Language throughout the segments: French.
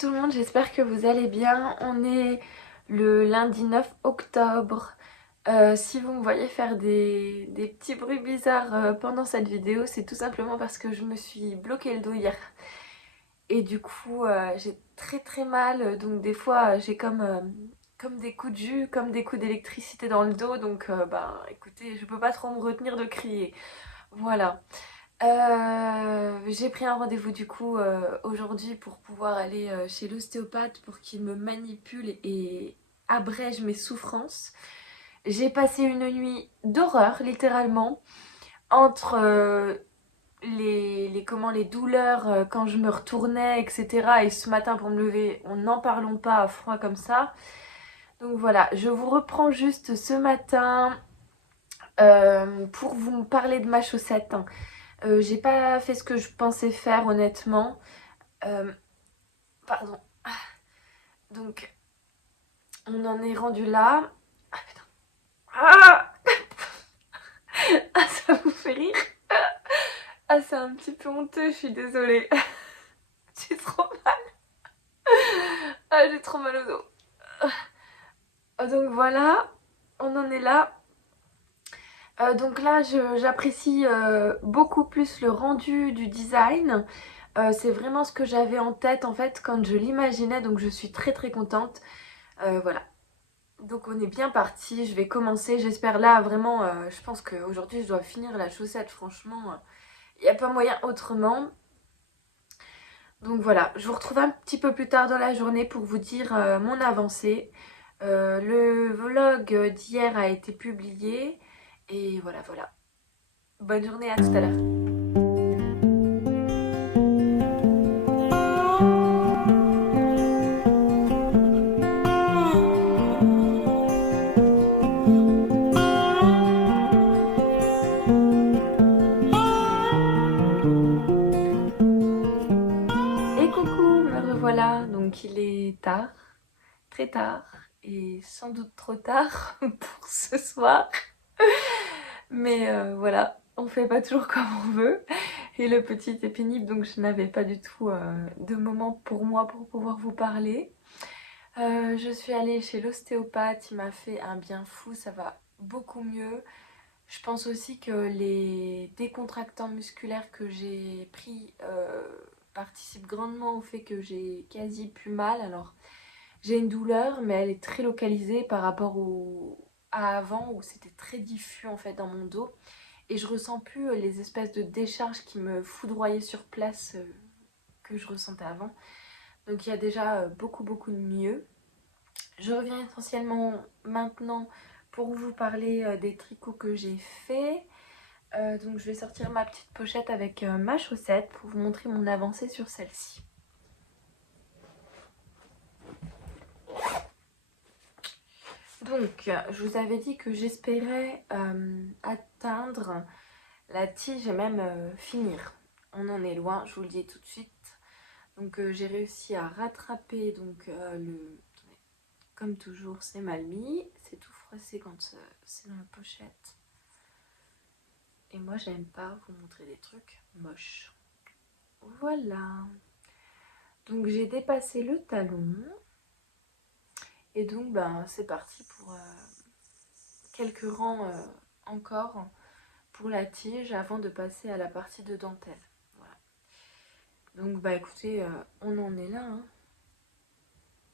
tout le monde, j'espère que vous allez bien. On est le lundi 9 octobre. Si vous me voyez faire des petits bruits bizarres pendant cette vidéo, c'est tout simplement parce que je me suis bloqué le dos hier. Et du coup, j'ai très mal. Donc des fois, j'ai comme des coups de jus, comme des coups d'électricité dans le dos. Donc écoutez, je peux pas trop me retenir de crier. Voilà. J'ai pris un rendez-vous du coup aujourd'hui pour pouvoir aller chez l'ostéopathe pour qu'il me manipule et abrège mes souffrances. J'ai passé une nuit d'horreur littéralement entre les douleurs quand je me retournais, etc. Et ce matin pour me lever, on n'en parlons pas à froid comme ça. Donc voilà, je vous reprends juste ce matin pour vous parler de ma chaussette. J'ai pas fait ce que je pensais faire honnêtement. Euh, Pardon. Donc on en est rendu là. Ah putain. Ah, ah ça vous fait rire? Ah c'est un petit peu honteux, je suis désolée. J'ai trop mal. Ah j'ai trop mal au dos. Donc voilà, on en est là. Donc là j'apprécie beaucoup plus le rendu du design. C'est vraiment ce que j'avais en tête en fait quand je l'imaginais, donc je suis très contente. Voilà. Donc on est bien parti, je vais commencer, j'espère là vraiment, je pense qu'aujourd'hui je dois finir la chaussette, franchement, il n'y a pas moyen autrement. Donc voilà, je vous retrouve un petit peu plus tard dans la journée pour vous dire mon avancée. Le vlog d'hier a été publié et voilà. Bonne journée, à tout à l'heure. Et coucou, me revoilà, donc il est tard, très tard et sans doute trop tard pour ce soir. Mais voilà, on fait pas toujours comme on veut. Et le petit est pénible, donc je n'avais pas du tout de moment pour moi pour pouvoir vous parler. Je suis allée chez l'ostéopathe, il m'a fait un bien fou, ça va beaucoup mieux. Je pense aussi que les décontractants musculaires que j'ai pris participent grandement au fait que j'ai quasi plus mal. Alors j'ai une douleur, mais elle est très localisée par rapport à avant où c'était très diffus en fait dans mon dos. Et je ressens plus les espèces de décharges qui me foudroyaient sur place que je ressentais avant. Donc il y a déjà beaucoup de mieux. Je reviens essentiellement maintenant pour vous parler des tricots que j'ai faits. Donc je vais sortir ma petite pochette avec ma chaussette pour vous montrer mon avancée sur celle-ci. Donc je vous avais dit que j'espérais atteindre la tige et même finir. On en est loin, je vous le dis tout de suite. Donc j'ai réussi à rattraper donc attendez, comme toujours c'est mal mis, c'est tout froissé quand c'est dans la pochette. Et moi j'aime pas vous montrer des trucs moches. Voilà. Donc j'ai dépassé le talon. Et donc ben c'est parti pour quelques rangs encore pour la tige avant de passer à la partie de dentelle. Voilà. Donc bah écoutez, on en est là. Hein.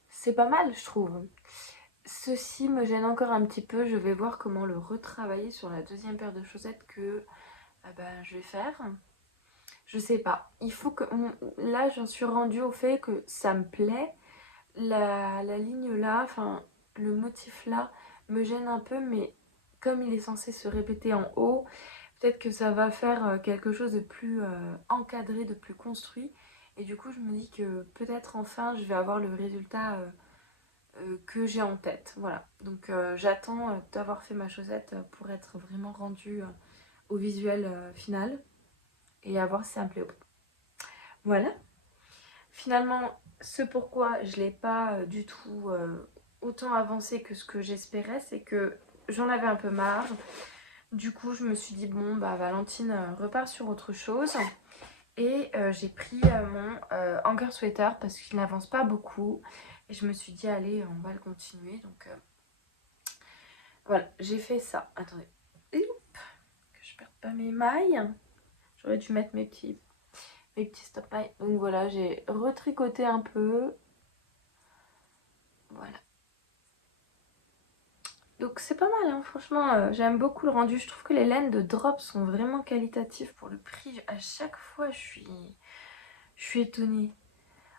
C'est pas mal je trouve. Ceci me gêne encore un petit peu, je vais voir comment le retravailler sur la deuxième paire de chaussettes que je vais faire. Je sais pas, il faut que... Là j'en suis rendue au fait que ça me plaît. La ligne là, enfin le motif là me gêne un peu, mais comme il est censé se répéter en haut, peut-être que ça va faire quelque chose de plus encadré, de plus construit. Et du coup je me dis que peut-être enfin je vais avoir le résultat que j'ai en tête. Voilà, donc j'attends d'avoir fait ma chaussette pour être vraiment rendue au visuel final et à voir si ça me plaît ou pas. Voilà, finalement ce pourquoi je l'ai pas du tout autant avancé que ce que j'espérais, c'est que j'en avais un peu marre. Du coup je me suis dit bon bah Valentine repart sur autre chose. Et j'ai pris mon hanger sweater parce qu'il n'avance pas beaucoup. Et je me suis dit, allez, on va le continuer. Donc voilà, j'ai fait ça. Attendez. Que je perde pas mes mailles. J'aurais dû mettre mes petits stop mailles. Donc voilà, j'ai retricoté un peu. Voilà. Donc c'est pas mal, hein, franchement, j'aime beaucoup le rendu. Je trouve que les laines de Drop sont vraiment qualitatives pour le prix. À chaque fois, je suis étonnée.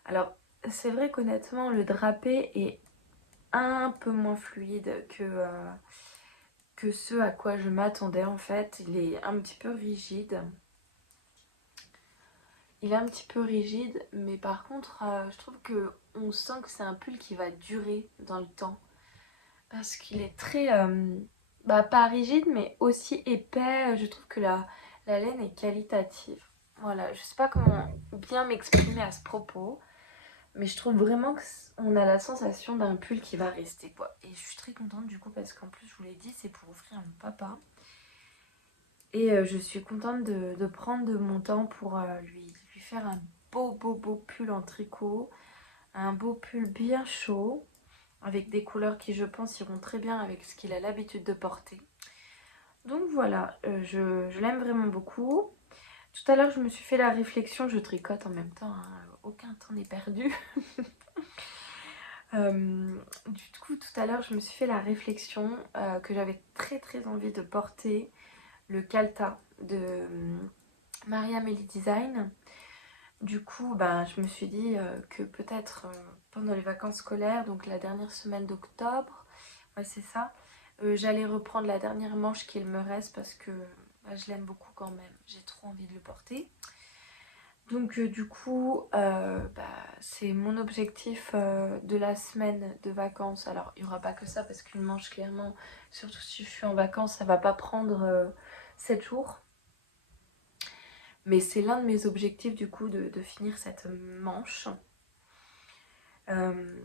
Alors, c'est vrai qu'honnêtement, le drapé est un peu moins fluide que ce à quoi je m'attendais en fait. Il est un petit peu rigide. Il est un petit peu rigide, mais par contre, je trouve que on sent que c'est un pull qui va durer dans le temps. Parce qu'il est très, pas rigide, mais aussi épais. Je trouve que la laine est qualitative. Voilà, je sais pas comment bien m'exprimer à ce propos. Mais je trouve vraiment qu'on a la sensation d'un pull qui va rester quoi. Et je suis très contente du coup parce qu'en plus je vous l'ai dit c'est pour offrir à mon papa. Et je suis contente de prendre de mon temps pour lui faire un beau pull en tricot. Un beau pull bien chaud. Avec des couleurs qui je pense iront très bien avec ce qu'il a l'habitude de porter. Donc voilà, je l'aime vraiment beaucoup. Tout à l'heure je me suis fait la réflexion, je tricote en même temps, hein, aucun temps n'est perdu. Du coup, tout à l'heure, je me suis fait la réflexion que j'avais très envie de porter le Calta de Maria Melly Design. Du coup, je me suis dit que peut-être pendant les vacances scolaires, donc la dernière semaine d'octobre, ouais, c'est ça, j'allais reprendre la dernière manche qu'il me reste parce que je l'aime beaucoup quand même. J'ai trop envie de le porter. Donc du coup, c'est mon objectif de la semaine de vacances. Alors, il n'y aura pas que ça parce qu'une manche, clairement, surtout si je suis en vacances, ça va pas prendre 7 jours. Mais c'est l'un de mes objectifs du coup de finir cette manche euh,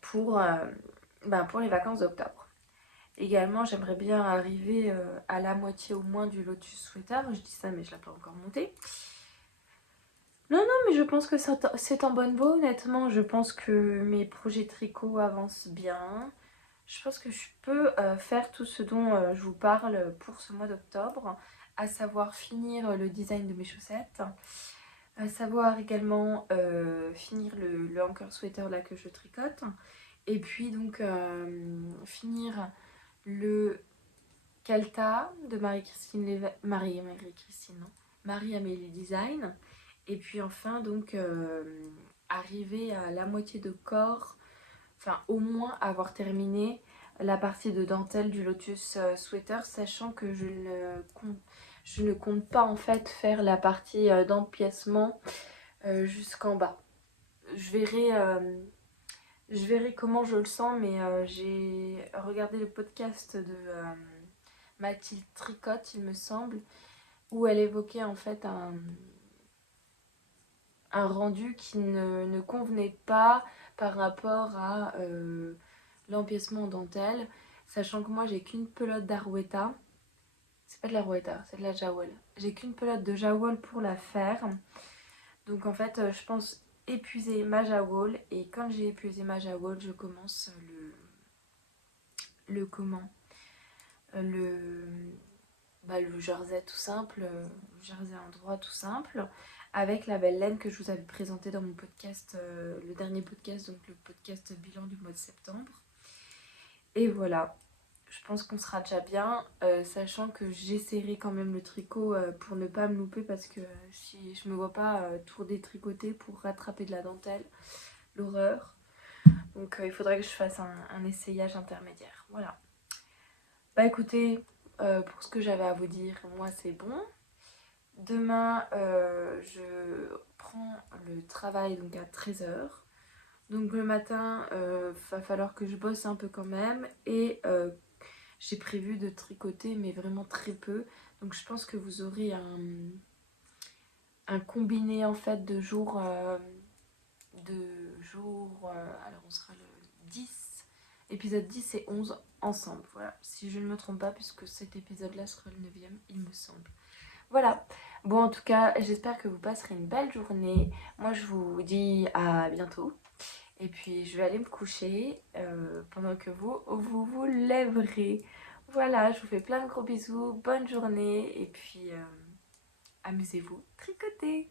pour les vacances d'octobre. Également, j'aimerais bien arriver à la moitié au moins du Lotus Sweater. Je dis ça, mais je ne l'ai pas encore monté. Non, mais je pense que c'est en bonne voie, honnêtement. Je pense que mes projets tricot avancent bien. Je pense que je peux faire tout ce dont je vous parle pour ce mois d'octobre, à savoir finir le design de mes chaussettes, à savoir également finir le anchor sweater là que je tricote, et puis donc finir le Calta de Marie-Amélie Design. Et puis enfin donc arriver à la moitié de corps, enfin au moins avoir terminé la partie de dentelle du Lotus Sweater, sachant que je ne compte pas en fait faire la partie d'empiècement jusqu'en bas. Je verrai comment je le sens, mais j'ai regardé le podcast de Mathilde Tricotte, il me semble, où elle évoquait en fait un rendu qui ne convenait pas par rapport à l'empiècement en dentelle, sachant que moi j'ai qu'une pelote d'Arouetta. C'est pas de l'Arouetta, c'est de la Jawol. J'ai qu'une pelote de Jawol pour la faire. Donc en fait, je pense épuiser ma Jawol. Et quand j'ai épuisé ma Jawol, je commence le comment le jersey tout simple, jersey en droit tout simple, avec la belle laine que je vous avais présentée dans mon podcast, le dernier podcast, donc le podcast bilan du mois de septembre. Et voilà, je pense qu'on sera déjà bien, sachant que j'essaierai quand même le tricot pour ne pas me louper, parce que si je me vois pas tout détricoter pour rattraper de la dentelle, l'horreur. Donc il faudrait que je fasse un essayage intermédiaire. Voilà. Bah écoutez, pour ce que j'avais à vous dire, moi c'est bon. Demain, je prends le travail donc à 13h. Donc le matin, va falloir que je bosse un peu quand même. Et j'ai prévu de tricoter, mais vraiment très peu. Donc je pense que vous aurez un combiné en fait de jours. Alors on sera le 10. Épisode 10 et 11 ensemble. Voilà, si je ne me trompe pas, puisque cet épisode-là sera le 9e, il me semble. Voilà, Bon, en tout cas, j'espère que vous passerez une belle journée. Moi, je vous dis à bientôt. Et puis, je vais aller me coucher pendant que vous lèverez. Voilà, je vous fais plein de gros bisous. Bonne journée. Et puis, amusez-vous. Tricotez.